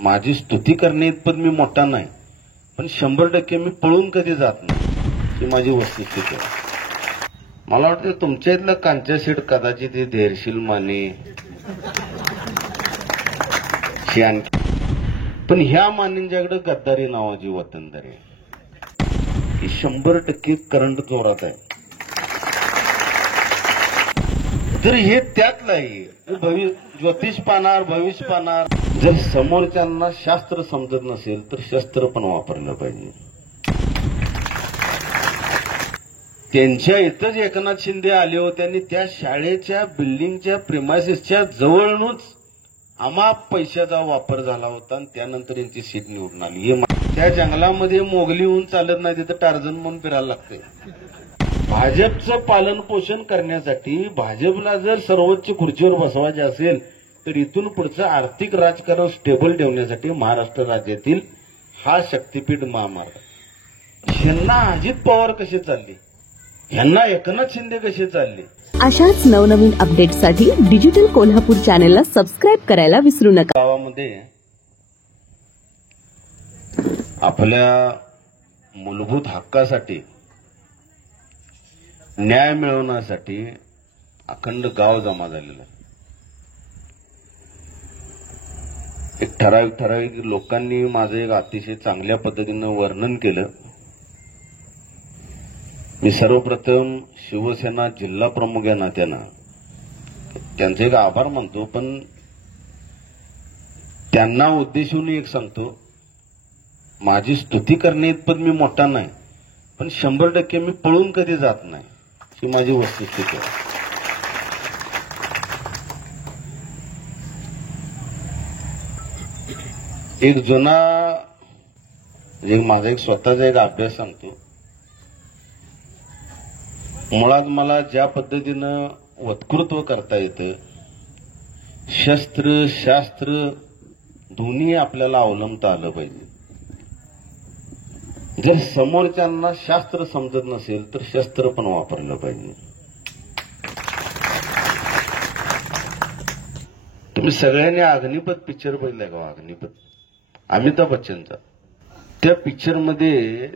माझी स्तुती करणे इतपत मी मोठा नाही, पण 100% मी पळून कधी जात नाही, ही माझी वस्तुस्थिती आहे. मला वाटतं तुमच्या इथलं कांच्या सीट कदाचित हे धैर्यशील माने पण ह्या मानेंच्याकडे गद्दारी नावाची वतनदारी आहे. ही 100% करंट जोरात आहे. जर हे त्यातलं आहे, ज्योतिष पाहणार, भविष्य पाहणार, जर समोरच्यांना शास्त्र समजत नसेल तर शस्त्र पण वापरलं पाहिजे. त्यांच्या इथंच एकनाथ शिंदे आले होते आणि त्या शाळेच्या बिल्डिंगच्या प्रिमायसेसच्या जवळूनच अमाप पैशाचा वापर झाला होता आणि त्यानंतर यांची सीट निवडून आली. त्या जंगलामध्ये मोगली होऊन चालत नाही, तिथं टार्झन म्हणून फिरायला लागते. भाजपचं पालन पोषण करण्यासाठी भाजपला जर सर्वोच्च खुर्चीवर बसवायचे असेल तर इथून पुढचं आर्थिक राजकारण स्टेबल ठेवण्यासाठी महाराष्ट्र राज्यातील हा शक्तीपीठ महामार्ग. ह्यांना अजित पवार कसे चालले, ह्यांना एकनाथ शिंदे कसे चालले. अशाच नवनवीन अपडेटसाठी डिजिटल कोल्हापूर चॅनेलला सबस्क्राईब करायला विसरू नका. गावामध्ये आपल्या मूलभूत हक्कासाठी, न्याय मिळवण्यासाठी अखंड गाव जमा झालेलं आहे. एक ठराविक लोकांनी माझं एक अतिशय चांगल्या पद्धतीनं वर्णन केलं. मी सर्वप्रथम शिवसेना जिल्हा प्रमुख या नात्यानं त्यांचे एक आभार मानतो, पण त्यांना उद्देशून एक सांगतो, माझी स्तुती करणे इतपत मी मोठा नाही, पण 100% मी पळून कधी जात नाही, ही माझी वस्तुस्थिती आहे. एक जुना माझा एक स्वतःचा एक अभ्यास सांगतो. मुळात मला ज्या पद्धतीनं वक्तृत्व करता येतं, शस्त्र शास्त्र दोन्ही आपल्याला अवलंबता आलं पाहिजे. जर समोरच्यांना शास्त्र समजत नसेल तर शस्त्र पण वापरलं पाहिजे. तुम्ही सगळ्यांनी अग्निपथ पिक्चर बघितलाय का? अग्निपथ अमिताभ बच्चनचा. त्या पिक्चरमध्ये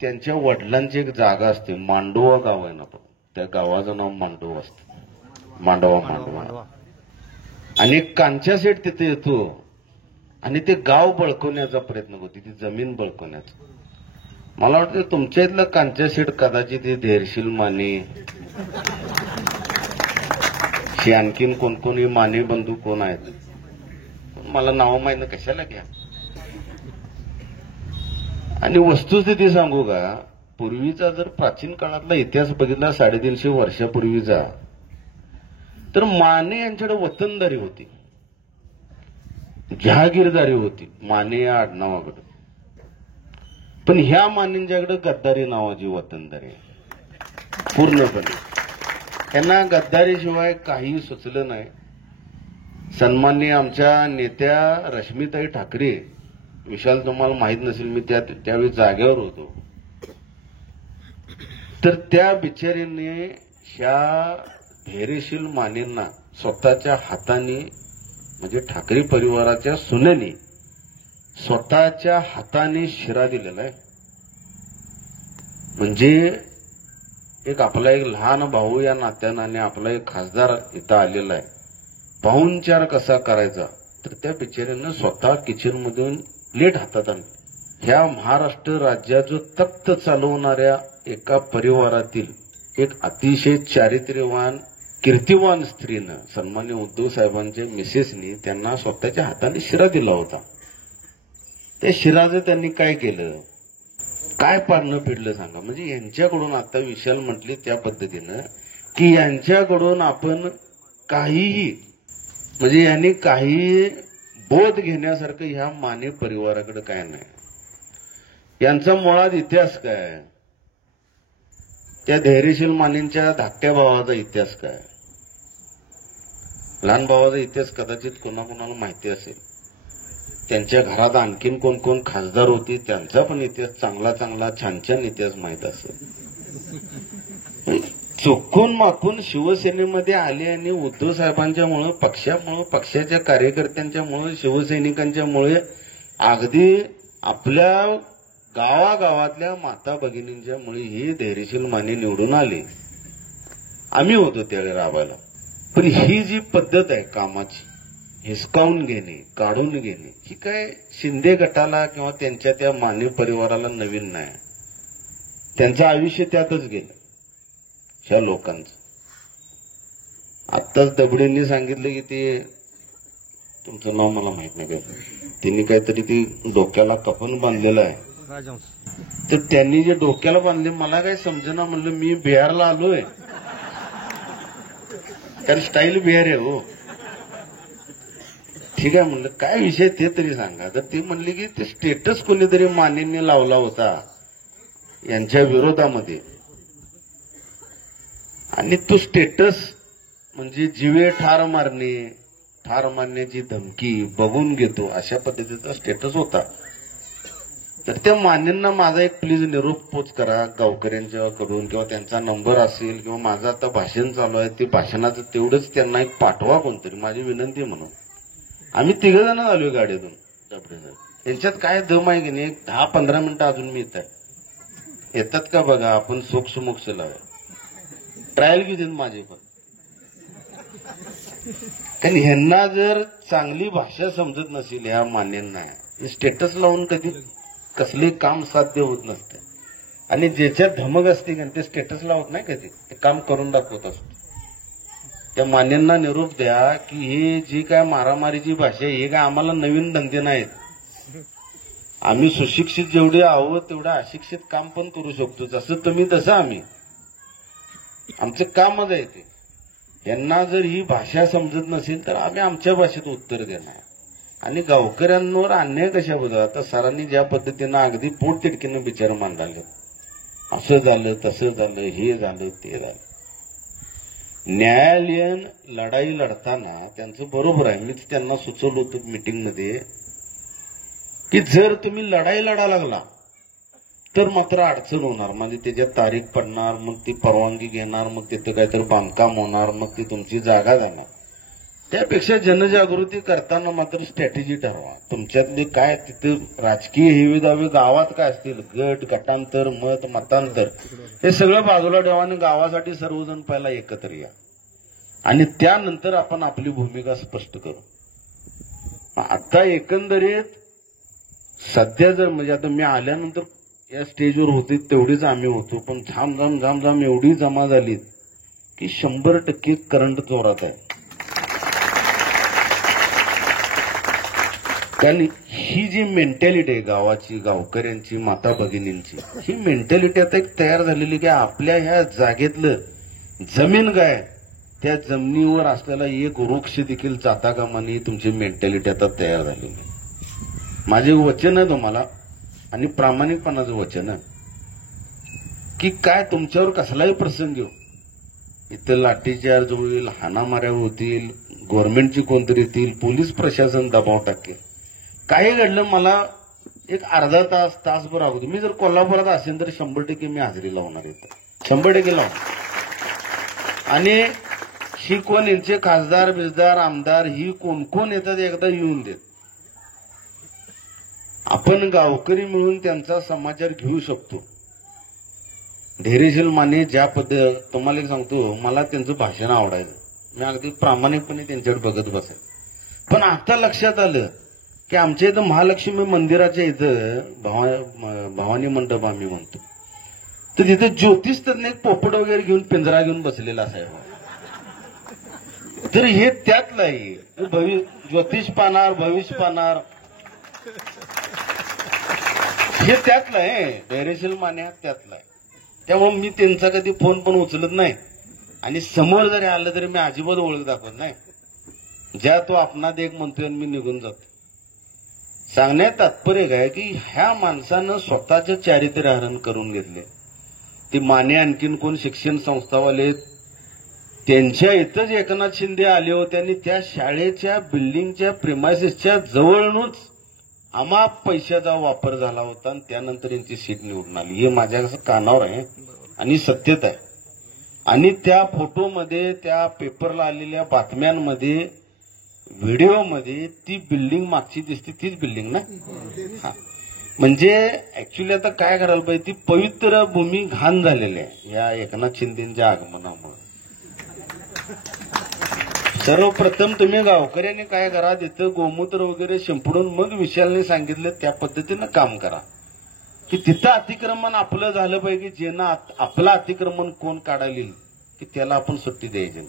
त्यांच्या वडिलांची एक जागा असते, मांडोवा गाव आहे ना, त्या गावाचं नाव मांडोवा असतं, मांडवा. आणि एक कांच्या सेट तिथे येतो आणि ते गाव बळकवण्याचा प्रयत्न करतो, ती जमीन बळकवण्याचा. मला वाटतं तुमच्या इथलं कांच्या सेट कदाचित हे धैर्यशील माने, आणखीन कोण माने बंधू कोण आहेत, मला नाव माहित नाही, कशाला घ्या. आणि वस्तुस्थिती सांगू का, पूर्वीचा जर प्राचीन काळातला इतिहास बघितला 150 वर्षापूर्वीचा, तर माने यांच्याकडे वतनदारी होती, जहागीरदारी होती माने या आडनावाकडे. पण ह्या मानेंच्याकडे गद्दारी नावाची वतनदारी आहे पूर्णपणे. त्यांना गद्दारीशिवाय काही सुचलं नाही. सन्माननीय आमच्या नेत्या रश्मीताई ठाकरे, विशाल तुम्हाला माहित नसेल, मी त्यावेळी जागेवर होतो, तर त्या बिचारीने ह्या धैर्यशील मानेंना स्वतःच्या हाताने, म्हणजे ठाकरे परिवाराच्या सुनेनी स्वतःच्या हाताने शिरा दिलेला आहे. म्हणजे एक आपला एक लहान भाऊ या नात्यानं आणि आपला एक खासदार इथं आलेला आहे, पाहुणचार कसा करायचा, तर त्या बिचाऱ्यानं स्वतः किचनमधून प्लेट हातात आणली. ह्या महाराष्ट्र राज्याचं तख्त चालवणाऱ्या एका परिवारातील एक अतिशय चारित्र्यवान कीर्तिवान स्त्रीनं, सन्मान्य उद्धव साहेबांच्या मिसेसनी त्यांना स्वतःच्या हाताने शिरा दिला होता. त्या शिराचं त्यांनी काय केलं, काय पाडणं पिडलं सांगा. म्हणजे यांच्याकडून आता विशाल म्हटले त्या पद्धतीनं की यांच्याकडून आपण काहीही, म्हणजे यांनी काही बोध घेण्यासारखं ह्या माने परिवाराकडे काय नाही. यांचा मुळात इतिहास काय, त्या धैर्यशील मानेंच्या धाकट्या भावाचा इतिहास काय, लहान भावाचा इतिहास कदाचित कोणाकोणाला माहिती असेल. त्यांच्या घरात आणखीन कोण कोण खासदार होती त्यांचा पण इतिहास चांगला छान इतिहास माहित असेल. चुकून माकून शिवसेनेमध्ये आले आणि उद्धव साहेबांच्यामुळे, पक्षामुळे, पक्षाच्या कार्यकर्त्यांच्यामुळे, शिवसैनिकांच्यामुळे अगदी आपल्या गावागावातल्या माता भगिनींच्यामुळे ही धैर्यशील माने निवडून आले. आम्ही होतो त्यावेळी राबायला. पण ही जी पद्धत आहे कामाची, हिसकावून घेणे, काढून घेणे, ही काय शिंदे गटाला किंवा त्यांच्या त्या माने परिवाराला नवीन नाही. त्यांचं आयुष्य त्यातच गेलं ह्या लोकांचं. आत्ताच दबडेंनी सांगितलं की ते, तुमचं नाव मला माहित नाही काय, त्यांनी काहीतरी ती डोक्याला कफन बांधलेलं आहे. तर त्यांनी जे डोक्याला बांधले मला काही समजेना. म्हणलं मी बिहारला आलोय, कारण स्टाईल बिहार आहे हो. ठीक आहे म्हणलं, काय विषय ते तरी सांगा. तर ते म्हणले की ते स्टेटस कोणीतरी मानेंनी लावला होता यांच्या विरोधामध्ये, आणि तो स्टेटस म्हणजे जीवे ठार मारणे, ठार मारण्याची धमकी बघून घेतो अशा पद्धतीचा स्टेटस होता. तर त्या मान्यांना माझा एक प्लीज निरोप पोच करा गावकऱ्यांच्या कडून, किंवा त्यांचा नंबर असेल, किंवा माझं आता भाषण चालू आहे ते भाषणाचं तेवढंच त्यांना एक पाठवा कोणतरी, माझी विनंती म्हणून. आम्ही 3 जण आलोय गाडीतून. त्यांच्यात काय दम आहे की नाही, 10-15 मिनिटं अजून मी येतात का बघा, आपण सोक्ष मोक्ष लावा, ट्रायल घेऊन माझे पण. कारण ह्यांना जर चांगली भाषा समजत नसेल या मान्यांना, स्टेटस लावून कधी कसले काम साध्य होत नसते. आणि ज्याच्यात धमक असते की ते स्टेटस लावत नाही कधी, ते काम करून दाखवत असतो. त्या मान्यांना निरोप द्या की ही जी काय मारामारीची भाषा आहे, हे काय आम्हाला नवीन धंदे नाहीत. आम्ही सुशिक्षित जेवढे आहोत तेवढं अशिक्षित काम पण करू शकतो. जसं तुम्ही तसं आम्ही, आमचं कामच आहे ते. यांना जर ही भाषा समजत नसेल तर आम्ही आमच्या भाषेत उत्तर देणार. आणि गावकऱ्यांवर अन्याय कशाबद्दल, आता सरांनी ज्या पद्धतीनं अगदी पोट तिडकीनं विचार मांडाले, असं झालं तसं झालं, हे झालं ते झालं. न्यायालयीन लढाई लढताना त्यांचं बरोबर आहे. मीच त्यांना सुचवलं होतं मीटिंगमध्ये की जर तुम्ही लढाई लढा लागला तर मात्र अडचण होणार. म्हणजे त्याच्यात तारीख पडणार, मग ती परवानगी घेणार, मग तिथे काहीतरी बांधकाम होणार, मग ती तुमची जागा जाणार. त्यापेक्षा जनजागृती करताना मात्र स्ट्रॅटेजी ठरवा. तुमच्यातले काय तिथे राजकीय हेवे दावे गावात काय असतील, गट, गटांतर, मत, मतांतर, हे सगळं बाजूला ठेवा आणि गावासाठी सर्वजण पहिला एकत्र या, आणि त्यानंतर आपण आपली भूमिका स्पष्ट करू. आता एकंदरीत सध्या जर म्हणजे आता मी आल्यानंतर या स्टेजवर होते तेवढीच आम्ही होतो, पण झाम एवढी जमा झाली की 100% करंट जोरात आहे. कारण ही जी मेंटॅलिटी आहे गावाची, गावकऱ्यांची, माता भगिनींची, ही मेंटॅलिटी आता एक तयार झालेली की आपल्या ह्या जागेतलं जमीन काय, त्या जमिनीवर असलेला एक वृक्ष देखील जाता कामा नये, तुमची मेंटॅलिटी आता तयार झालेली आहे. माझे वचन आहे तुम्हाला, आणि प्रामाणिकपणाचं वचन आहे की काय तुमच्यावर कसलाही प्रसंग येऊ, इथं लाठीचार्ज होईल, हाणामाऱ्या होतील, गव्हर्नमेंटची कोणतरी येतील, पोलीस प्रशासन दबाव टाकेल, काही घडलं, मला एक अर्धा तास, तासभर अगोदर, मी जर कोल्हापुरात असेल तर 100% मी हजेरी लावणार येतो, 100% लावणार. आणि ही कोण यांचे खासदार, बिजदार, आमदार, ही कोण कोण येतात एकदा येऊन देत. आपण गावकरी मिळून त्यांचा समाचार घेऊ शकतो. धैर्यशील माने ज्या पद्धत, तुम्हाला एक सांगतो, मला त्यांचं भाषण आवडायचं, मी अगदी प्रामाणिकपणे त्यांच्याकडे बघत बसायचं. पण आता लक्षात आलं की आमच्या इथं महालक्ष्मी मंदिराच्या इथं भवानी मंडप आम्ही म्हणतो, तर तिथं ज्योतिष तज्ञ एक पोपट वगैरे घेऊन पिंजरा घेऊन बसलेला असाय. तर हे त्यातलं आहे, ज्योतिष पाहणार, भविष्य पाहणार, हे त्यातलं आहे. धैर्यशील माने त्यातलं आहे. त्यामुळे मी त्यांचा कधी फोन पण उचलत नाही, आणि समोर जरी आलं तरी मी अजिबात ओळख दाखवत नाही. ज्या तो आपणात एक म्हणतोय मी निघून जातो. सांगण्यात तात्पर्य काय की ह्या माणसानं स्वतःचं चारित्र्य हरण करून घेतले. ती माने आणखीन कोण शिक्षण संस्थावाले, त्यांच्या इथंच एकनाथ शिंदे आले होते आणि त्या शाळेच्या बिल्डिंगच्या प्रिमायसेसच्या जवळूनच अमाप पैशाचा वापर झाला होता, आणि त्यानंतर यांची सीट निवडून आली. हे माझ्या कानावर आहे आणि सत्यता आहे. आणि त्या फोटोमध्ये, त्या पेपरला आलेल्या बातम्यांमध्ये, व्हिडिओमध्ये ती बिल्डिंग मागची दिसते, तीच बिल्डिंग ना? हा. म्हणजे ऍक्च्युली आता काय करायला पाहिजे, ती पवित्र भूमी घाण झालेली आहे या एकनाथ शिंदेच्या आगमनामुळे. सर्वप्रथम तुम्ही गावकऱ्यांनी काय करा, तिथं गोमूत्र वगैरे शिंपडून मग विशालने सांगितलं त्या पद्धतीनं काम करा की तिथं अतिक्रमण आपलं झालं पाहिजे. ज्यांना आपलं अतिक्रमण कोण काढायला येईल की त्याला आपण सुट्टी द्यायची नाही.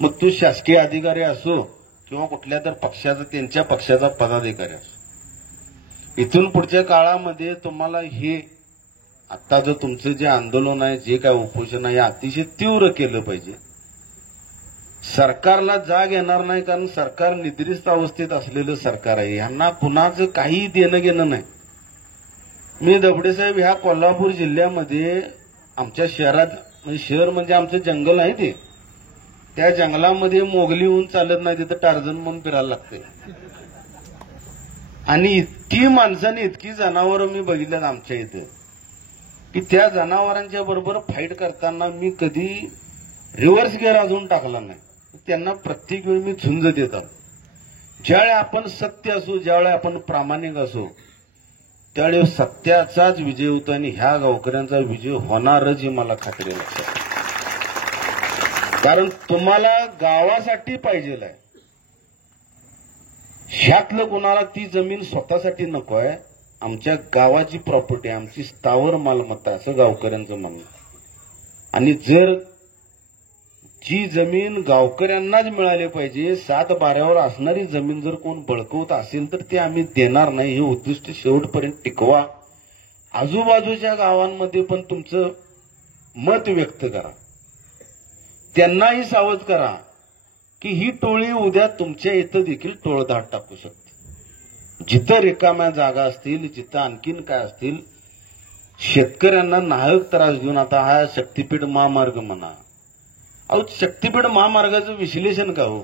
मग तो शासकीय अधिकारी असो किंवा कुठल्या तर पक्षाचा, त्यांच्या पक्षाचा पदाधिकारी असो. इथून पुढच्या काळामध्ये तुम्हाला हे आता जो तुमचं जे आंदोलन आहे, जे काय उपोषण आहे, हे अतिशय तीव्र केलं पाहिजे. सरकारला जाग येणार नाही, कारण सरकार निद्रिस्त अवस्थेत असलेलं सरकार आहे. यांना कुणाचं काही देणं घेणं नाही. मी दबडे साहेब, ह्या कोल्हापूर जिल्ह्यामध्ये आमच्या शहरात, म्हणजे शहर म्हणजे आमचं जंगल आहे ते, त्या जंगलामध्ये मोगली होऊन चालत नाही, तिथं टार्झन म्हणून फिरायला लागते. आणि इतकी माणसाने, इतकी जनावरं मी बघितल्यात आमच्या इथं की त्या जनावरांच्या बरोबर फाईट करताना मी कधी रिव्हर्स गिअर अजून टाकला नाही. त्यांना प्रत्येक वेळी मी झुंज देतात. ज्यावेळी आपण सत्य असू, ज्यावेळी आपण प्रामाणिक असू, त्यावेळी सत्याचाच विजय होतो आणि ह्या गावकऱ्यांचा विजय होणारच ही मला खात्री आहे. कारण तुम्हाला गावासाठी पाहिजे आहे. ह्यातलं कोणाला ती जमीन स्वतःसाठी नको आहे, आमच्या गावाची प्रॉपर्टी, आमची स्थावर मालमत्ता, असं गावकऱ्यांचं म्हणणं. आणि जर जी जमीन गावकऱ्यांनाच मिळाली पाहिजे, 7/12 असणारी जमीन जर कोण बळकवत असेल तर ते आम्ही देणार नाही. हे उद्दिष्ट शेवटपर्यंत टिकवा. आजूबाजूच्या गावांमध्ये पण तुमचं मत व्यक्त करा. त्यांनाही सावध करा की ही टोळी उद्या तुमच्या इथं देखील टोळधाड टाकू शकते. जिथं रिकाम्या जागा असतील, जिथं आणखीन काय असतील, शेतकऱ्यांना नाहक त्रास देऊन, आता हा शक्तीपीठ महामार्ग म्हणा, अहो शक्तीपीठ महामार्गाचं विश्लेषण का हो?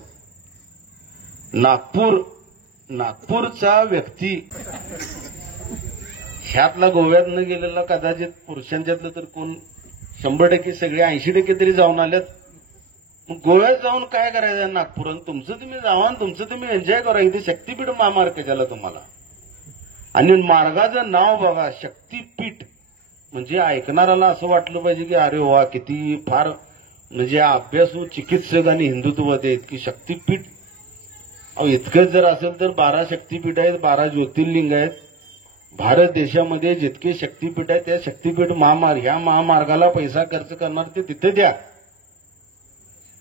नागपूरचा व्यक्ती ह्यातला गोव्यात न गेलेला कदाचित पुरुषांच्यातलं तर कोण 100% सगळे 80% तरी जाऊन आल्यात. गोव्यात जाऊन काय करायचं नागपूर? तुमचं तुम्ही जावा, तुमचं तुम्ही एन्जॉय करा. इथे शक्तीपीठ महामार्ग कशाला तुम्हाला? आणि मार्गाचं नाव बघा, शक्तीपीठ, म्हणजे ऐकणाऱ्याला असं वाटलं पाहिजे की अरे वा, किती फार म्हणजे अभ्यासू चिकित्सक आणि हिंदुत्ववादी आहेत की शक्तीपीठ. अहो इतकंच जर असेल तर 12 शक्तीपीठ आहेत, 12 ज्योतिर्लिंग आहेत. भारत देशामध्ये जितके शक्तीपीठ आहेत त्या शक्तीपीठ महामार्ग, ह्या महामार्गाला पैसा खर्च करणार ते तिथे द्या.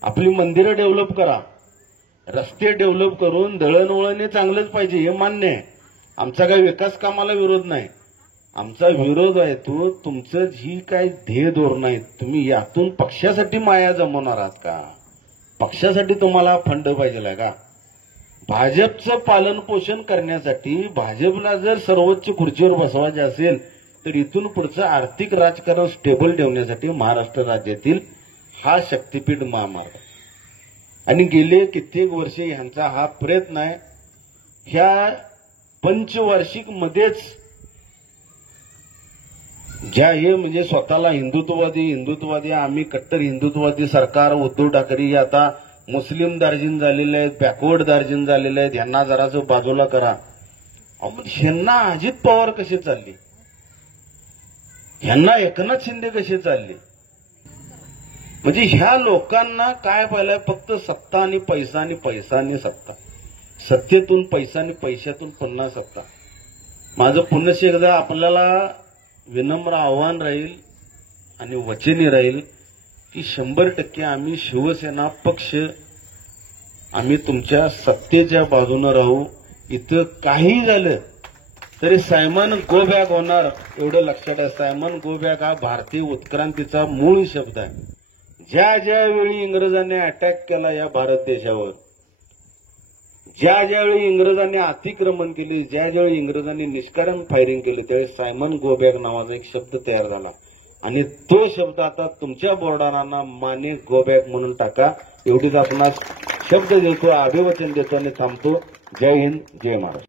आपली मंदिरं डेव्हलप करा, रस्ते डेव्हलप करून दळणवळण चांगलंच पाहिजे, हे मान्य आहे. आमचा काही विकास कामाला विरोध नाही. आमचा विरोध आहे तो तुमचं जी काय ध्येय धोरण आहे, तुम्ही यातून पक्षासाठी माया जमवणार आहात का? पक्षासाठी तुम्हाला फंड पाहिजे का? भाजपचं पालन पोषण करण्यासाठी भाजपला जर सर्वोच्च खुर्चीवर बसवायचे असेल तर इथून पुढचं आर्थिक राजकारण स्टेबल ठेवण्यासाठी महाराष्ट्र राज्यातील हा शक्तीपीठ महामार्ग आणि गेले कित्येक वर्षे ह्यांचा हा प्रयत्न आहे. ह्या पंचवार्षिक मध्येच ज्या हे म्हणजे स्वतःला हिंदुत्ववादी आम्ही कट्टर हिंदुत्ववादी सरकार, उद्धव ठाकरे हे आता मुस्लिम दार्जिन झालेले आहेत, बॅकवर्ड दार्जिन झालेले आहेत, ह्यांना जरासं बाजूला करा. ह्यांना अजित पवार कसे चालले, ह्यांना एकनाथ शिंदे कसे चालले? म्हणजे ह्या लोकांना काय पाहिलंय? फक्त सत्ता आणि पैसा आणि पैसा आणि सत्ता. सत्तेतून पैसा आणि पैशातून पुन्हा सत्ता. माझं पुन्हा एकदा आपल्याला विनम्र आव्हान राहील आणि वचनी राहील की 100% आम्ही शिवसेना पक्ष, आम्ही तुमच्या सत्तेच्या बाजूने राहू. इथं काही झालं तरी सायमन गो बॅक होणार, एवढं लक्षात आहे. सायमन गो बॅक हा भारतीय उत्क्रांतीचा मूळ शब्द आहे. ज्या ज्यावेळी इंग्रजांनी अटॅक केला या भारत देशावर, ज्या ज्यावेळी इंग्रजांनी अतिक्रमण केले, ज्या ज्यावेळी इंग्रजांनी निष्कारण फायरिंग केलं, त्यावेळी सायमन गो बॅक नावाचा एक शब्द तयार झाला आणि तो शब्द आता तुमच्या बोर्डारांना माने गो बॅक म्हणून टाका. एवढीच आपणास शब्द देतो, अभिवचन देतो आणि थांबतो. जय हिंद, जय महाराष्ट्र.